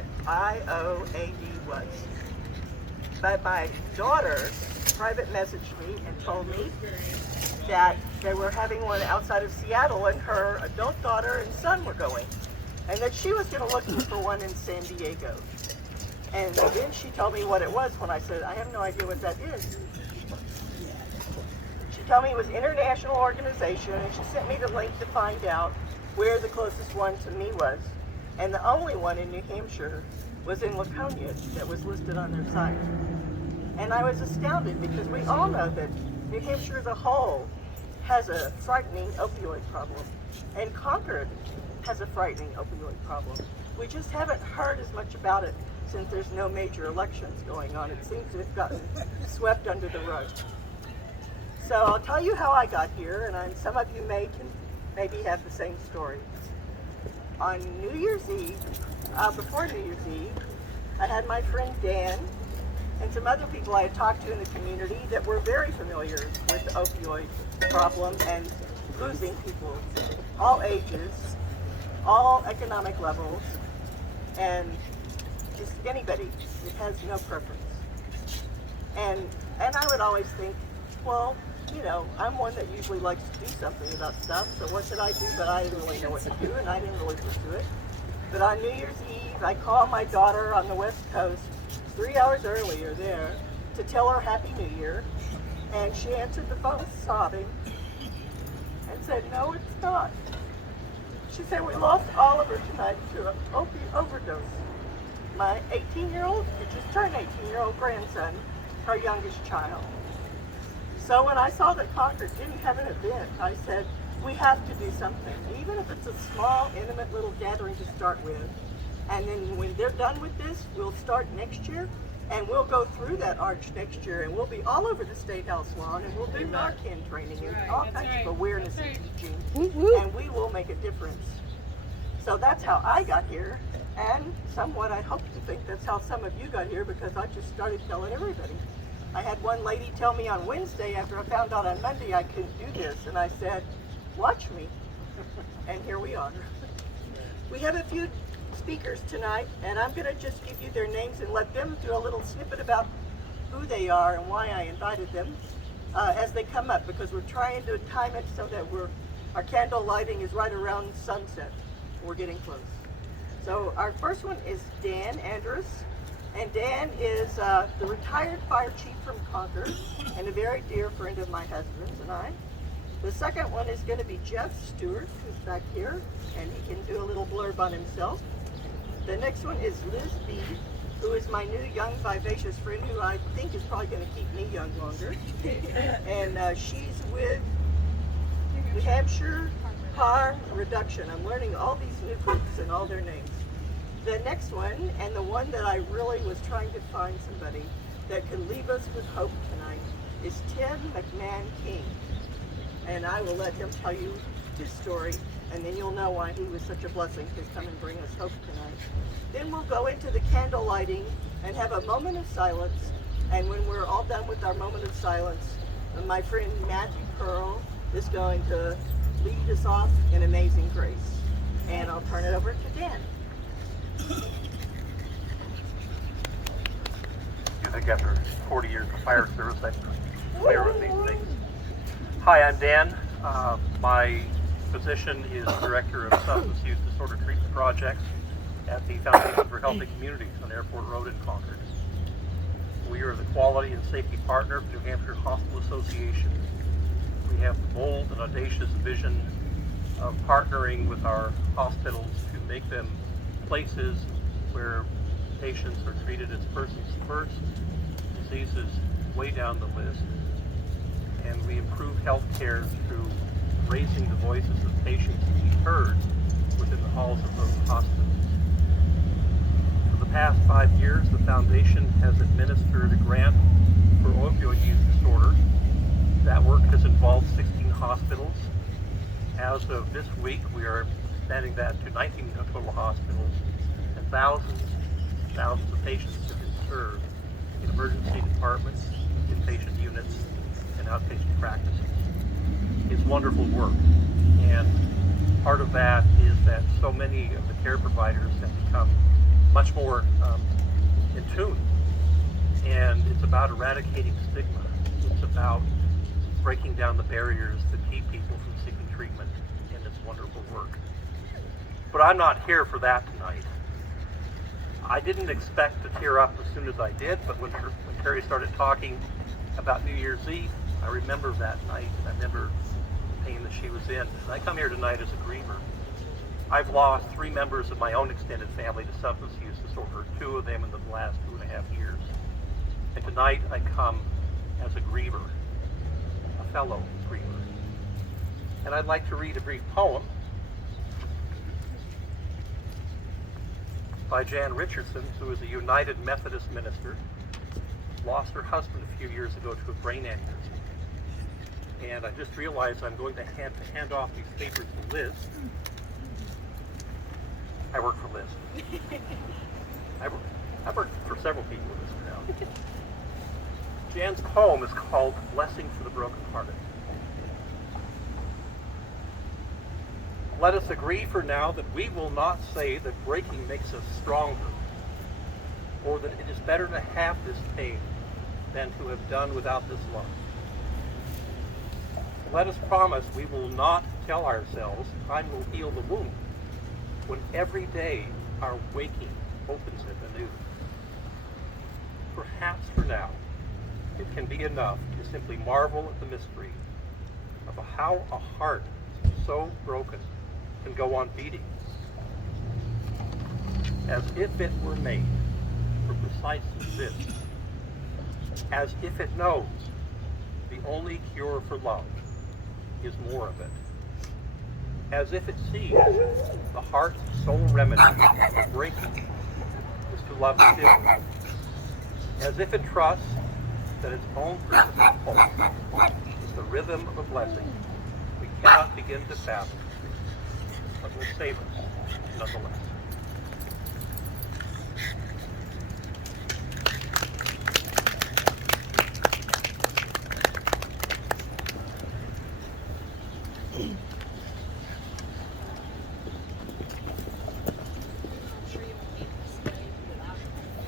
what IOAD was. But my daughter private messaged me and told me that they were having one outside of Seattle and her adult daughter and son were going. And that she was going to look for one in San Diego. And then she told me what it was when I said, I have no idea what that is. She told me it was an international organization, and she sent me the link to find out where the closest one to me was. And the only one in New Hampshire was in Laconia that was listed on their site. And I was astounded because we all know that New Hampshire as a whole has a frightening opioid problem. And Concord has a frightening opioid problem. We just haven't heard as much about it since there's no major elections going on. It seems to have gotten swept under the rug. So I'll tell you how I got here, and some of you maybe have the same story. On New Year's Eve, before New Year's Eve, I had my friend Dan and some other people I had talked to in the community that were very familiar with the opioid problem and losing people, all ages, all economic levels, and just anybody. It has no preference. And I would always think, well, you know, I'm one that usually likes to do something about stuff, so what should I do? But I didn't really know what to do, and I didn't really pursue it. But on New Year's Eve, I called my daughter on the West Coast 3 hours earlier there to tell her Happy New Year, and she answered the phone sobbing and said, no, it's not. She said, we lost Oliver tonight to an opiate overdose. My 18-year-old, who just turned 18-year-old grandson, her youngest child. So when I saw that Concord didn't have an event, I said, we have to do something, even if it's a small, intimate little gathering to start with. And then when they're done with this, we'll start next year, and we'll go through that arch next year, and we'll be all over the State House lawn, and we'll do Narcan training and all kinds of awareness and teaching, and we will make a difference. So that's how I got here, and somewhat I hope to think that's how some of you got here, because I just started telling everybody. I had one lady tell me on Wednesday after I found out on Monday I couldn't do this, and I said, watch me, and here we are. We have a few speakers tonight, and I'm going to just give you their names and let them do a little snippet about who they are and why I invited them as they come up, because we're trying to time it so that our candle lighting is right around sunset. We're getting close. So our first one is Dan Andrus, and Dan is the retired fire chief from Concord and a very dear friend of my husband's and I. The second one is going to be Jeff Stewart, who's back here, and he can do a little blurb on himself. The next one is Liz B., who is my new young vivacious friend who I think is probably going to keep me young longer. And she's with New Hampshire Harm Reduction. I'm learning all these new groups and all their names. The next one, and the one that I really was trying to find somebody that could leave us with hope tonight, is Tim McMahon King. And I will let him tell you his story, and then you'll know why he was such a blessing to come and bring us hope tonight. Then we'll go into the candle lighting and have a moment of silence. And when we're all done with our moment of silence, my friend Matthew Pearl is going to lead us off in Amazing Grace. And I'll turn it over to Dan. I think after 40 years of fire service, I'm familiar with these things. Hi, I'm Dan. My position is Director of Substance Use Disorder Treatment Projects at the Foundation for Healthy Communities on Airport Road in Concord. We are the quality and safety partner of New Hampshire Hospital Association. We have the bold and audacious vision of partnering with our hospitals to make them places where patients are treated as persons first, diseases way down the list, and we improve health care through raising the voices of patients to be heard within the halls of those hospitals. For the past 5 years, the Foundation has administered a grant for opioid use disorder. That work has involved 16 hospitals. As of this week, we are expanding that to 19 total hospitals, and thousands of patients have been served in emergency departments, inpatient units, and outpatient practices. It's wonderful work, and part of that is that so many of the care providers have become much more in tune. And it's about eradicating stigma. It's about breaking down the barriers that keep people from seeking treatment in this wonderful work. But I'm not here for that tonight. I didn't expect to tear up as soon as I did, but when Terry started talking about New Year's Eve, I remember that night. I remember the pain that she was in. And I come here tonight as a griever. I've lost 3 members of my own extended family to substance use disorder, 2 of them in the last 2.5 years. And tonight I come as a griever, a fellow griever. And I'd like to read a brief poem by Jan Richardson, who is a United Methodist minister, lost her husband a few years ago to a brain aneurysm. And I just realized I'm going to hand off these papers to Liz. I work for Liz. I've worked for several people in this crowd. Jan's poem is called Blessing for the Brokenhearted. Let us agree for now that we will not say that breaking makes us stronger, or that it is better to have this pain than to have done without this love. Let us promise we will not tell ourselves time will heal the wound, when every day our waking opens it anew. Perhaps for now, it can be enough to simply marvel at the mystery of how a heart so broken can go on beating, as if it were made for precisely this, as if it knows the only cure for love is more of it, as if it sees the heart's sole remedy for breaking is to love still, as if it trusts that its own persistent pulse is the rhythm of a blessing we cannot begin to fathom, but will save us nonetheless.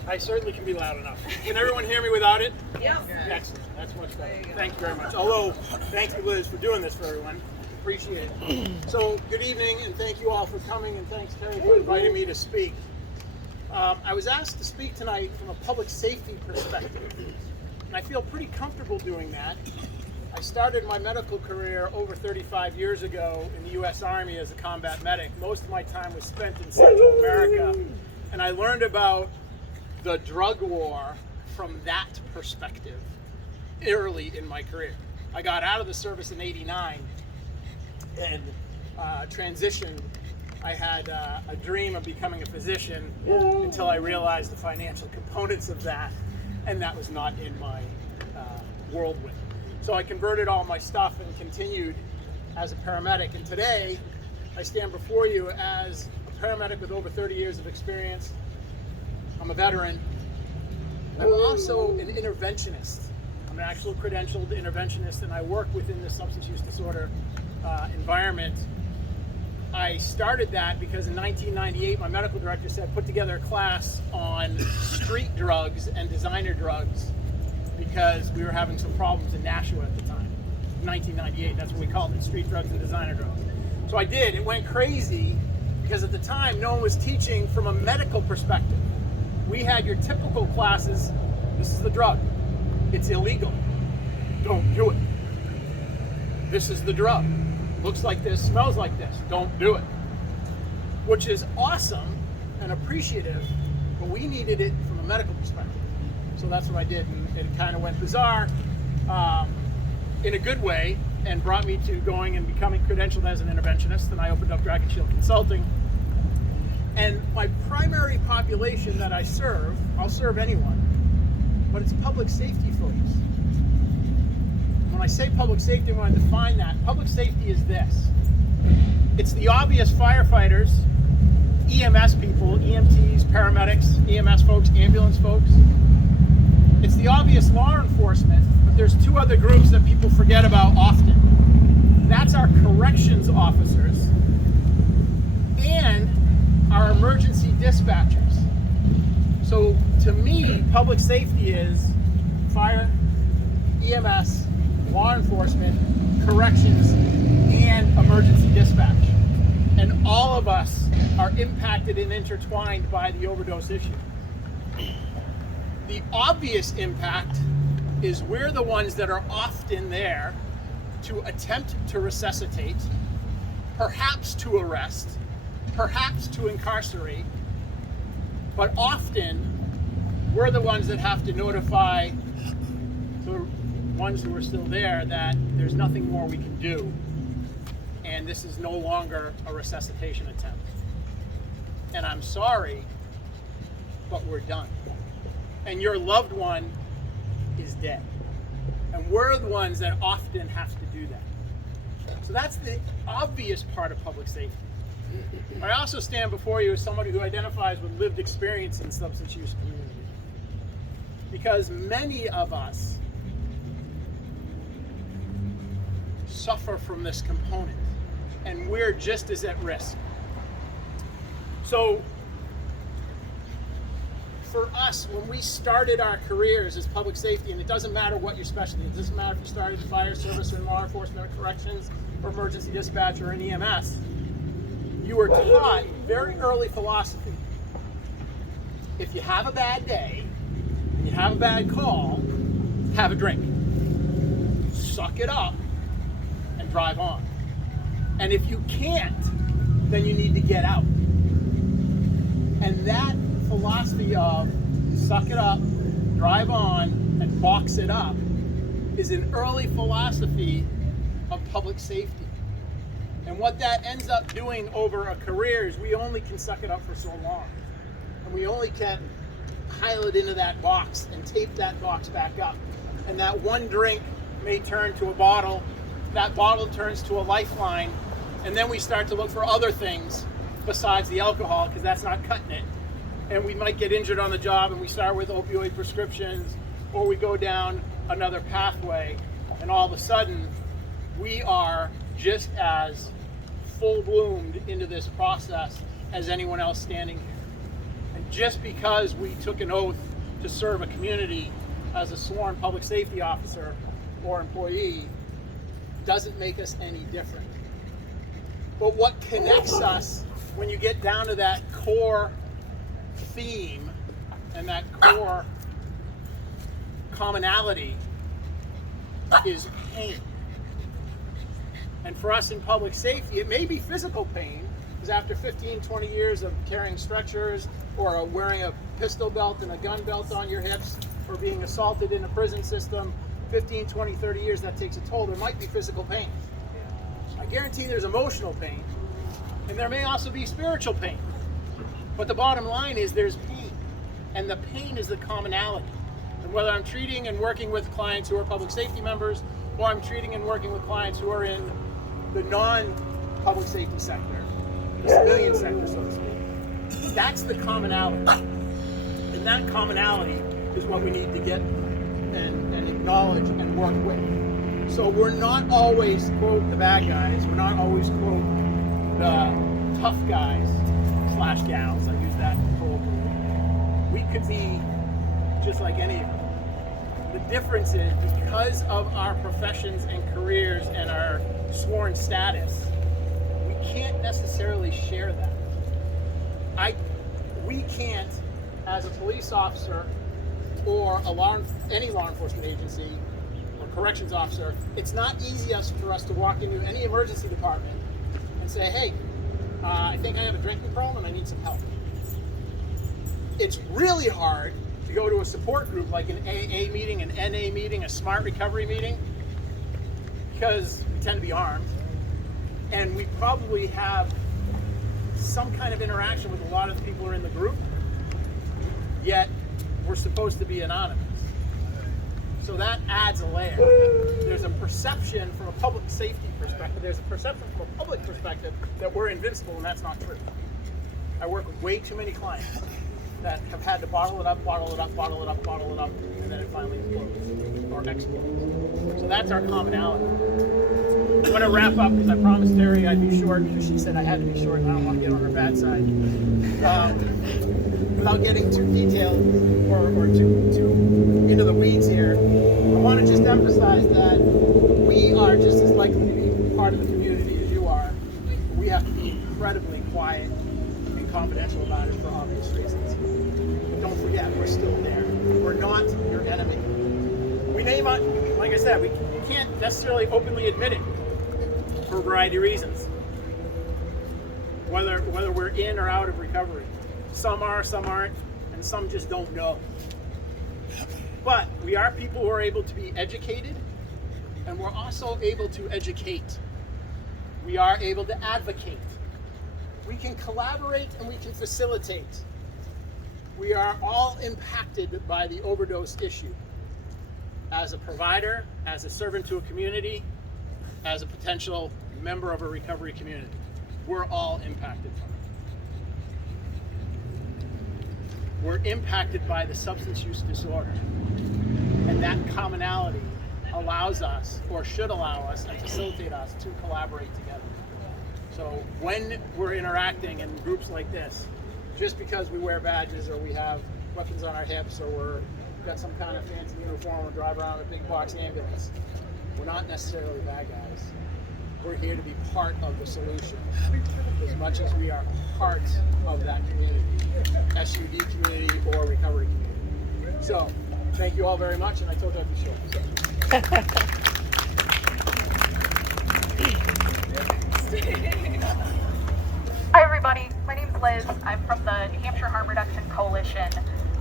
I certainly can be loud enough. Can everyone hear me without it? Yes. Excellent. That's much better. Thank you very much. Although, thank you, Liz, for doing this for everyone. Appreciate it. So, good evening, and thank you all for coming, and thanks, Terry, for inviting me to speak. I was asked to speak tonight from a public safety perspective, and I feel pretty comfortable doing that. I started my medical career over 35 years ago in the U.S. Army as a combat medic. Most of my time was spent in Central America, and I learned about the drug war from that perspective early in my career. I got out of the service in '89 and transitioned. I had a dream of becoming a physician until I realized the financial components of that, and that was not in my whirlwind. So I converted all my stuff and continued as a paramedic, and today I stand before you as a paramedic with over 30 years of experience. I'm a veteran. I'm also an interventionist. I'm an actual credentialed interventionist, and I work within the substance use disorder environment. I started that because in 1998, my medical director said, put together a class on street drugs and designer drugs because we were having some problems in Nashua at the time. 1998, that's what we called it, street drugs and designer drugs. So I did. It went crazy because at the time, no one was teaching from a medical perspective. We had your typical classes. This is the drug. It's illegal. Don't do it. This is the drug. Looks like this, smells like this. Don't do it. Which is awesome and appreciative, but we needed it from a medical perspective. So that's what I did, and it kind of went bizarre in a good way and brought me to going and becoming credentialed as an interventionist, and I opened up Dragon Shield Consulting. And my primary population that I serve, I'll serve anyone, but it's public safety folks. When I say public safety, I want to define that. Public safety is this. It's the obvious firefighters, EMS people, EMTs, paramedics, EMS folks, ambulance folks. It's the obvious law enforcement, but there's 2 other groups that people forget about often. That's our corrections officers and our emergency dispatchers. public safety is fire, EMS, law enforcement, corrections, and emergency dispatch. And all of us are impacted and intertwined by the overdose issue. The obvious impact is we're the ones that are often there to attempt to resuscitate, perhaps to arrest, perhaps to incarcerate, but often we're the ones that have to notify the ones who are still there that there's nothing more we can do, and this is no longer a resuscitation attempt. And I'm sorry, but we're done. And your loved one is dead. And we're the ones that often have to do that. So that's the obvious part of public safety. I also stand before you as somebody who identifies with lived experience in substance use community. Because many of us suffer from this component, and we're just as at risk. So for us, when we started our careers as public safety, and it doesn't matter what your specialty, it doesn't matter if you started in fire service or in law enforcement or corrections or emergency dispatch or in EMS, you were taught very early philosophy. If you have a bad day and you have a bad call, have a drink. Suck it up and drive on. And if you can't, then you need to get out. And that philosophy of suck it up, drive on, and box it up is an early philosophy of public safety. And what that ends up doing over a career is we only can suck it up for so long. And we only can pile it into that box and tape that box back up. And that one drink may turn to a bottle, that bottle turns to a lifeline, and then we start to look for other things besides the alcohol, because that's not cutting it. And we might get injured on the job, and we start with opioid prescriptions, or we go down another pathway, and all of a sudden we are just as full-bloomed into this process as anyone else standing here. And just because we took an oath to serve a community as a sworn public safety officer or employee doesn't make us any different. But what connects us when you get down to that core theme and that core commonality is pain. And for us in public safety, it may be physical pain, because after 15, 20 years of carrying stretchers or wearing a pistol belt and a gun belt on your hips or being assaulted in a prison system, 15, 20, 30 years, that takes a toll. There might be physical pain. I guarantee there's emotional pain, and there may also be spiritual pain. But the bottom line is there's pain, and the pain is the commonality. And whether I'm treating and working with clients who are public safety members, or I'm treating and working with clients who are in the non-public safety sector, the civilian sector, so to speak, that's the commonality. And that commonality is what we need to get and acknowledge and work with. So we're not always, quote, the bad guys. We're not always, quote, the tough guys / gals. I use that colloquially. We could be just like any of them. The difference is, because of our professions and careers and our sworn status, we can't necessarily share that. We can't, as a police officer or any law enforcement agency or corrections officer, it's not easy for us to walk into any emergency department and say, hey, I think I have a drinking problem and I need some help. It's really hard to go to a support group like an AA meeting, an NA meeting, a smart recovery meeting, because we tend to be armed and we probably have some kind of interaction with a lot of the people who are in the group, yet we're supposed to be anonymous. So that adds a layer. There's a perception from a public safety perspective, there's a perception from a public perspective that we're invincible, and that's not true. I work with way too many clients that have had to bottle it up, and then it finally explodes or explodes. So that's our commonality. I'm going to wrap up because I promised Terry I'd be short, because she said I had to be short and I don't want to get on her bad side. Without getting too detailed or we're too into the weeds here, I want to just emphasize that we are just as likely to be part of the community as you are. We have to be incredibly quiet and confidential about it for obvious reasons. But don't forget, we're still there. We're not your enemy. We name it, like I said, we can't necessarily openly admit it for a variety of reasons. Whether we're in or out of recovery. Some are, some aren't, and some just don't know. But we are people who are able to be educated, and we're also able to educate. We are able to advocate. We can collaborate and we can facilitate. We are all impacted by the overdose issue. As a provider, as a servant to a community, as a potential member of a recovery community. We're all impacted from it. We're impacted by the substance use disorder. And that commonality allows us, or should allow us, and facilitate us to collaborate together. So when we're interacting in groups like this, just because we wear badges or we have weapons on our hips or we've got some kind of fancy uniform or drive around a big box ambulance, we're not necessarily bad guys. We're here to be part of the solution as much as we are part of that community, SUD community or recovery community. So, thank you all very much, and I told you I'd be short. Hi everybody, my name's Liz. I'm from the New Hampshire Harm Reduction Coalition.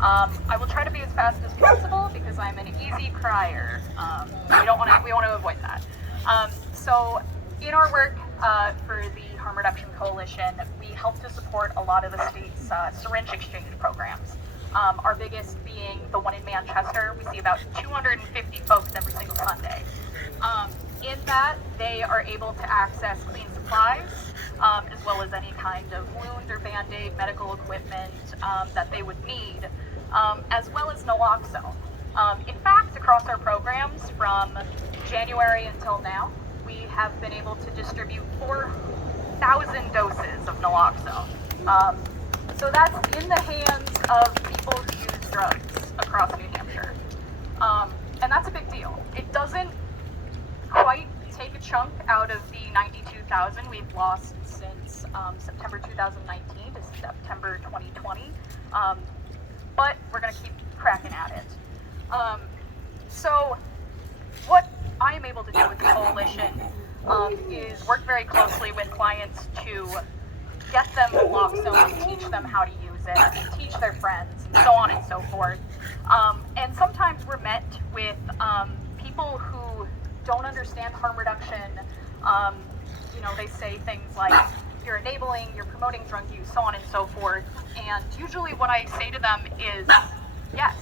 I will try to be as fast as possible because I'm an easy crier. We want to avoid that. So in our work for the Harm Reduction Coalition, we help to support a lot of the state's syringe exchange programs. Our biggest being the one in Manchester. We see about 250 folks every single Sunday. In that, they are able to access clean supplies, as well as any kind of wound or band-aid medical equipment that they would need, as well as naloxone. In fact, across our programs from January until now, we have been able to distribute 4,000 doses of naloxone. So that's in the hands of people who use drugs across New Hampshire. And that's a big deal. It doesn't quite take a chunk out of the 92,000 we've lost since September 2019 to September 2020. But we're going to keep cracking at it. So what I am able to do with the coalition is work very closely with clients to get them naloxone, teach them how to use it, teach their friends, so on and so forth. And sometimes we're met with people who don't understand harm reduction. They say things like, you're enabling, you're promoting drug use, so on and so forth. And usually what I say to them is, yes.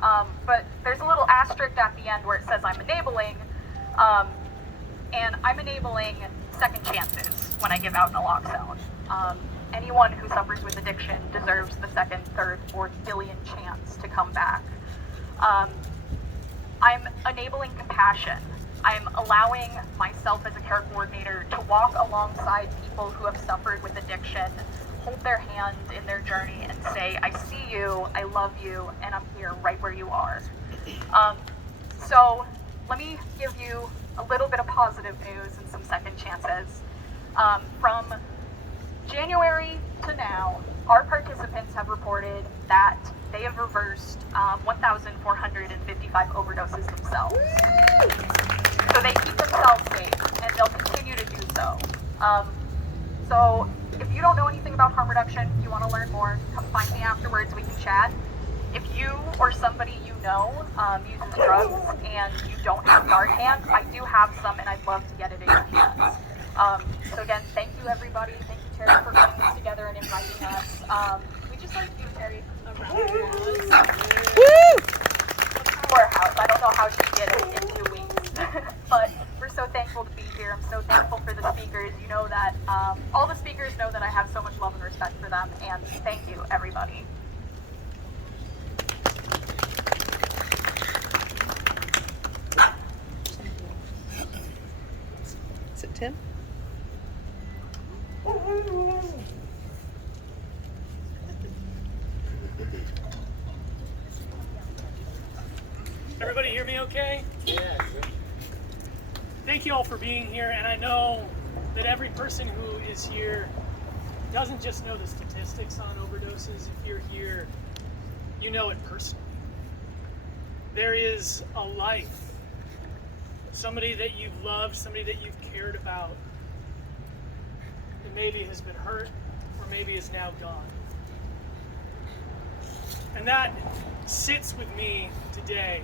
But there's a little asterisk at the end where it says I'm enabling, and I'm enabling second chances when I give out naloxone. Anyone who suffers with addiction deserves the second, third, fourth billion chance to come back. I'm enabling compassion. I'm allowing myself as a care coordinator to walk alongside people who have suffered with addiction, hold their hand in their journey and say, I see you, I love you, and I'm here right where you are. So let me give you a little bit of positive news and some second chances. From January to now, our participants have reported that they have reversed 1,455 overdoses themselves. So they keep themselves safe, and they'll continue to do so. So if you don't know anything about harm reduction, you want to learn more, come find me afterwards, we can chat. If you or somebody you know uses drugs and you don't have Narcan, I do have some, and I'd love to get it in your hands. So again, thank you everybody. Thank you, Terry, for putting this together and inviting us. We just like to give Terry a round of applause. Woo! Poorhouse. I don't know how she did it in 2 weeks, but we're so thankful to be here. I'm so thankful for the speakers. You know that all the speakers know that I have so much love and respect for them, and thank you, everybody. Is it Tim? Everybody hear me okay? Yes. Thank you all for being here, and I know that every person who is here doesn't just know the statistics on overdoses. If you're here, you know it personally. There is a life, somebody that you've loved, somebody that you've cared about, that maybe has been hurt or maybe is now gone. And that sits with me today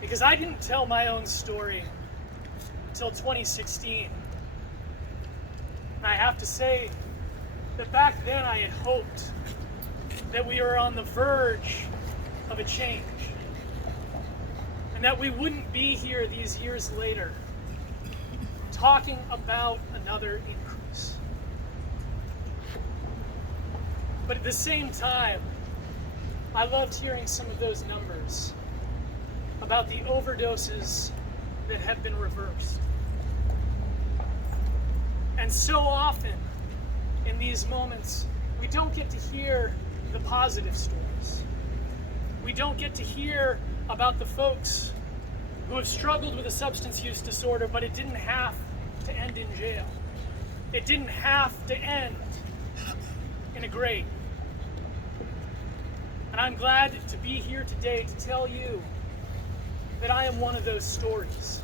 because I didn't tell my own story until 2016. And I have to say that back then I had hoped that we were on the verge of a change and that we wouldn't be here these years later talking about another increase. But at the same time, I loved hearing some of those numbers about the overdoses that have been reversed. And so often in these moments, we don't get to hear the positive stories. We don't get to hear about the folks who have struggled with a substance use disorder, but it didn't have to end in jail. It didn't have to end in a grave. And I'm glad to be here today to tell you that I am one of those stories.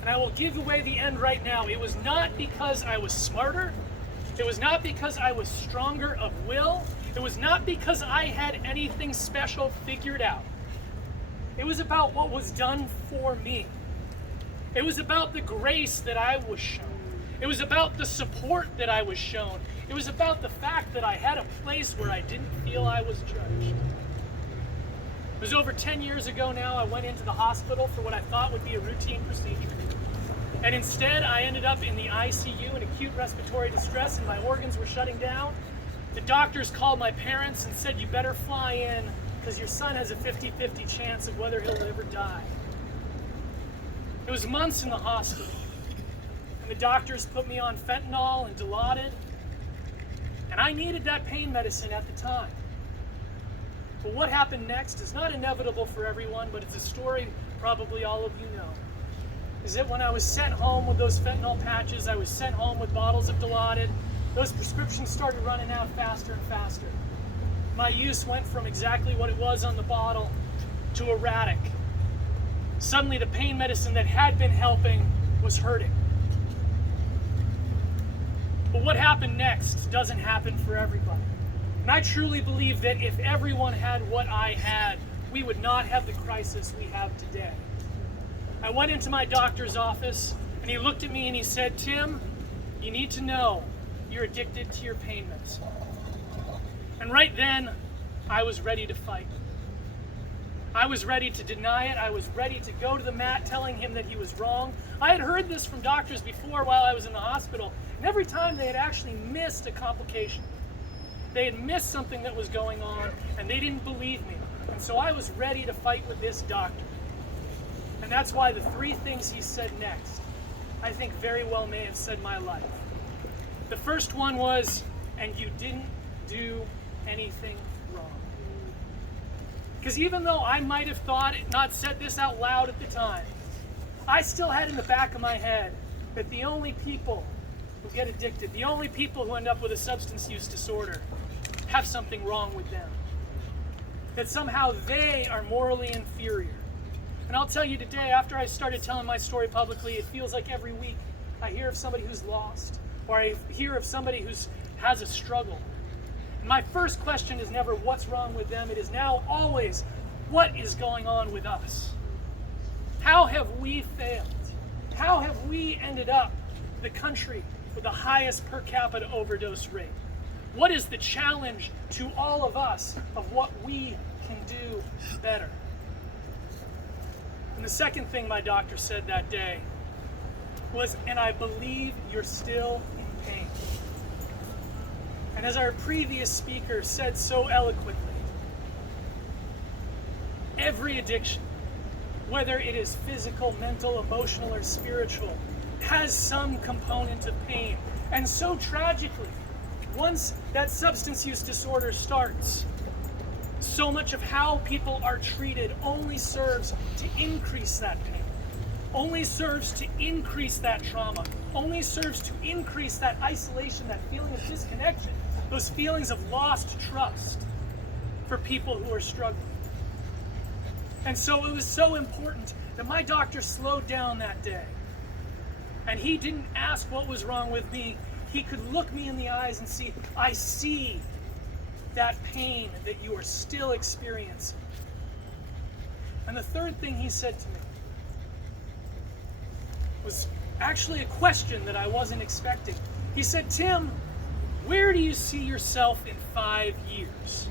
And I will give away the end right now. It was not because I was smarter. It was not because I was stronger of will. It was not because I had anything special figured out. It was about what was done for me. It was about the grace that I was shown. It was about the support that I was shown. It was about the fact that I had a place where I didn't feel I was judged. It was over 10 years ago now. I went into the hospital for what I thought would be a routine procedure. And instead, I ended up in the ICU in acute respiratory distress and my organs were shutting down. The doctors called my parents and said, "You better fly in because your son has a 50-50 chance of whether he'll live or die." It was months in the hospital. And the doctors put me on fentanyl and Dilaudid. And I needed that pain medicine at the time. But what happened next is not inevitable for everyone, but it's a story probably all of you know. Is that when I was sent home with those fentanyl patches, I was sent home with bottles of Dilaudid, those prescriptions started running out faster and faster. My use went from exactly what it was on the bottle to erratic. Suddenly the pain medicine that had been helping was hurting. But what happened next doesn't happen for everybody. And I truly believe that if everyone had what I had, we would not have the crisis we have today. I went into my doctor's office and he looked at me and he said, "Tim, you need to know you're addicted to your pain medicine." And right then, I was ready to fight. I was ready to deny it. I was ready to go to the mat telling him that he was wrong. I had heard this from doctors before while I was in the hospital, and every time they had actually missed a complication. They had missed something that was going on, and they didn't believe me. And so I was ready to fight with this doctor. And that's why the three things he said next, I think very well may have said my life. The first one was, "And you didn't do anything wrong." Because even though I might have thought it, not said this out loud at the time, I still had in the back of my head that the only people who get addicted, the only people who end up with a substance use disorder, have something wrong with them. That somehow they are morally inferior. And I'll tell you today, after I started telling my story publicly, it feels like every week I hear of somebody who's lost, or I hear of somebody who has a struggle. And my first question is never what's wrong with them. It is now always what is going on with us. How have we failed? How have we ended up the country with the highest per capita overdose rate? What is the challenge to all of us of what we can do better? And the second thing my doctor said that day was, "And I believe you're still in pain." And as our previous speaker said so eloquently, every addiction, whether it is physical, mental, emotional, or spiritual, has some component of pain. And so tragically, once that substance use disorder starts, So much of how people are treated only serves to increase that pain, only serves to increase that trauma, only serves to increase that isolation, that feeling of disconnection, those feelings of lost trust for people who are struggling. And so it was so important that my doctor slowed down that day. And he didn't ask what was wrong with me. He could look me in the eyes and see, I see that pain that you are still experiencing. And the third thing he said to me was actually a question that I wasn't expecting. He said, Tim, where do you see yourself in 5 years?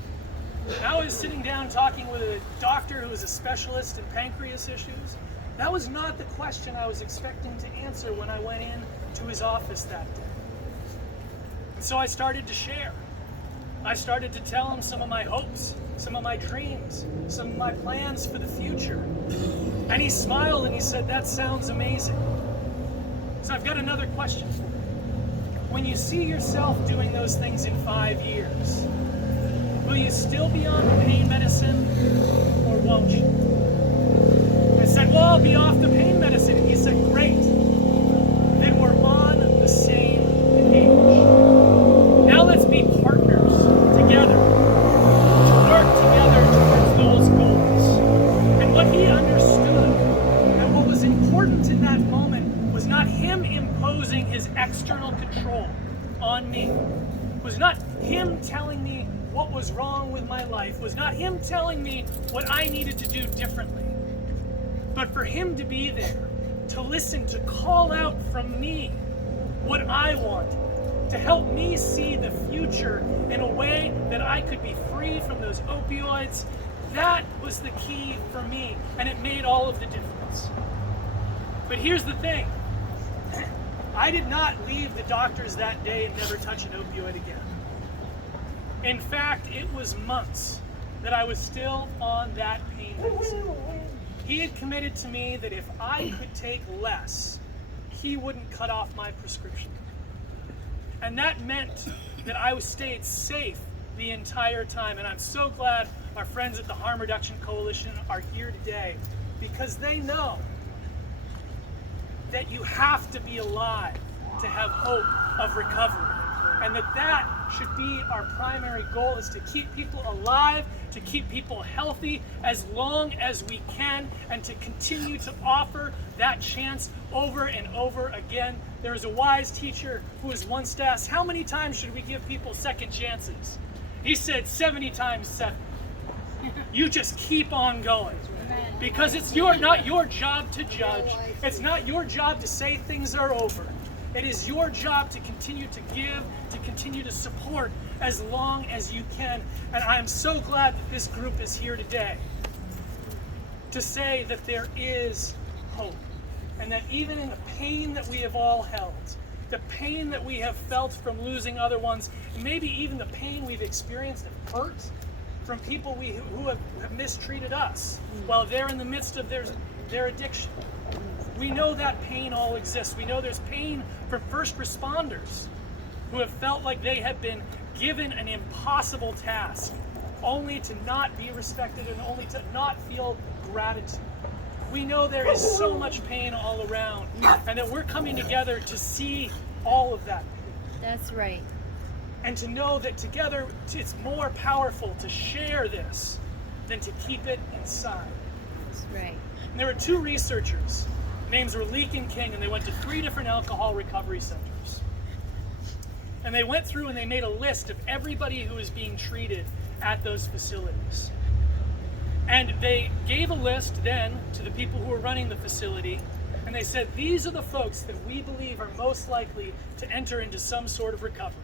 And I was sitting down talking with a doctor who was a specialist in pancreas issues. That was not the question I was expecting to answer when I went in to his office that day. And so I started to share. I started to tell him some of my hopes, some of my dreams, some of my plans for the future. And he smiled and he said, that sounds amazing. So I've got another question for you. When you see yourself doing those things in 5 years, will you still be on the pain medicine or won't you? I said, well, I'll be off the pain medicine. And he said, great. Then we're on the same page. Now let's be partners together to work together towards those goals. And what he understood and what was important in that moment was not him imposing his external control on me, was not him telling me what was wrong with my life, was not him telling me what I needed to do differently, but for him to be there, to listen, to call out from me what I wanted, to help me see the future in a way that I could be free from those opioids. That was the key for me, and it made all of the difference. But here's the thing. I did not leave the doctors that day and never touch an opioid again. In fact, it was months that I was still on that pain medicine. He had committed to me that if I could take less, he wouldn't cut off my prescription. And that meant that I stayed safe the entire time. And I'm so glad our friends at the Harm Reduction Coalition are here today, because they know that you have to be alive to have hope of recovery. And that should be our primary goal, is to keep people alive, to keep people healthy as long as we can, and to continue to offer that chance over and over again. There was a wise teacher who was once asked, how many times should we give people second chances? He said 70 times 7. You just keep on going. Because it's not your job to judge. It's not your job to say things are over. It is your job to continue to give, to continue to support as long as you can. And I am so glad that this group is here today to say that there is hope. And that even in the pain that we have all held, the pain that we have felt from losing other ones, and maybe even the pain we've experienced of hurt from people who have mistreated us while they're in the midst of their addiction. We know that pain all exists. We know there's pain from first responders who have felt like they have been given an impossible task, only to not be respected and only to not feel gratitude. We know there is so much pain all around, and that we're coming together to see all of that pain. That's right. And to know that together it's more powerful to share this than to keep it inside. That's right. And there were 2 researchers. Names were Leake and King, and they went to 3 different alcohol recovery centers. And they went through and they made a list of everybody who was being treated at those facilities. And they gave a list then to the people who were running the facility, and they said, these are the folks that we believe are most likely to enter into some sort of recovery.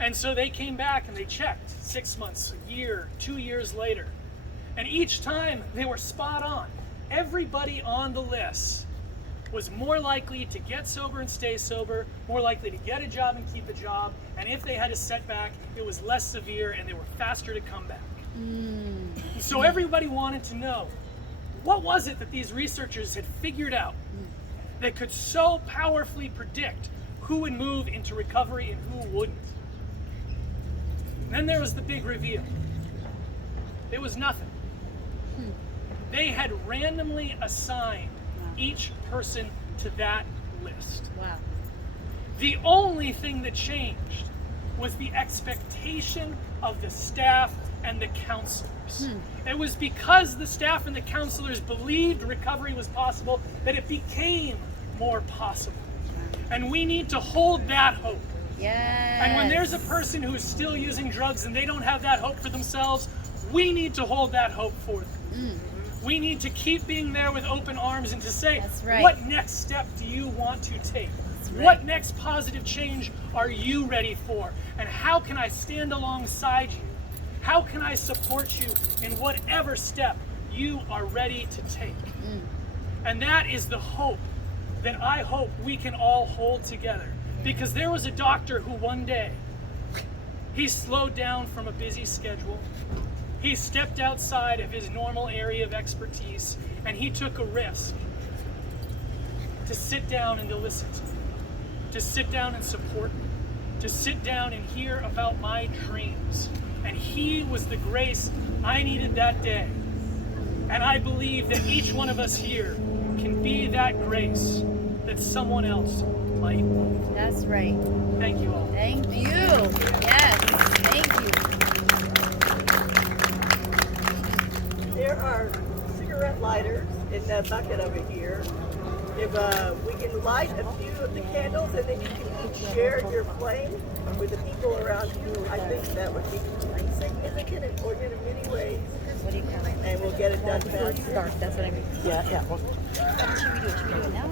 And so they came back and they checked 6 months, a year, 2 years later. And each time they were spot on. Everybody on the list was more likely to get sober and stay sober, more likely to get a job and keep a job, and if they had a setback, it was less severe and they were faster to come back. So everybody wanted to know, what was it that these researchers had figured out that could so powerfully predict who would move into recovery and who wouldn't? And then there was the big reveal. It was nothing. They had randomly assigned each person to that list. Wow. The only thing that changed was the expectation of the staff and the counselors. It was because the staff and the counselors believed recovery was possible that it became more possible. And we need to hold that hope. Yes. And when there's a person who is still using drugs and they don't have that hope for themselves, we need to hold that hope for them. We need to keep being there with open arms and to say, That's right. what next step do you want to take? right. What next positive change are you ready for? And how can I stand alongside you? How can I support you in whatever step you are ready to take? And that is the hope that I hope we can all hold together. Because there was a doctor who one day, he slowed down from a busy schedule. He stepped outside of his normal area of expertise, and he took a risk to sit down and to listen to me, to sit down and support me, to sit down and hear about my dreams. And he was the grace I needed that day. And I believe that each one of us here can be that grace that someone else might need. That's right. Thank you all. Thank you. Yes. Thank you. There are cigarette lighters in that bucket over here. If we can light a few of the candles and then you can each share your flame with the people around you, I think that would be significant and important in many ways. What do you call it? And we'll get it done Before it's faster. dark. That's what I mean. Yeah. Should we do it? Should we do it now?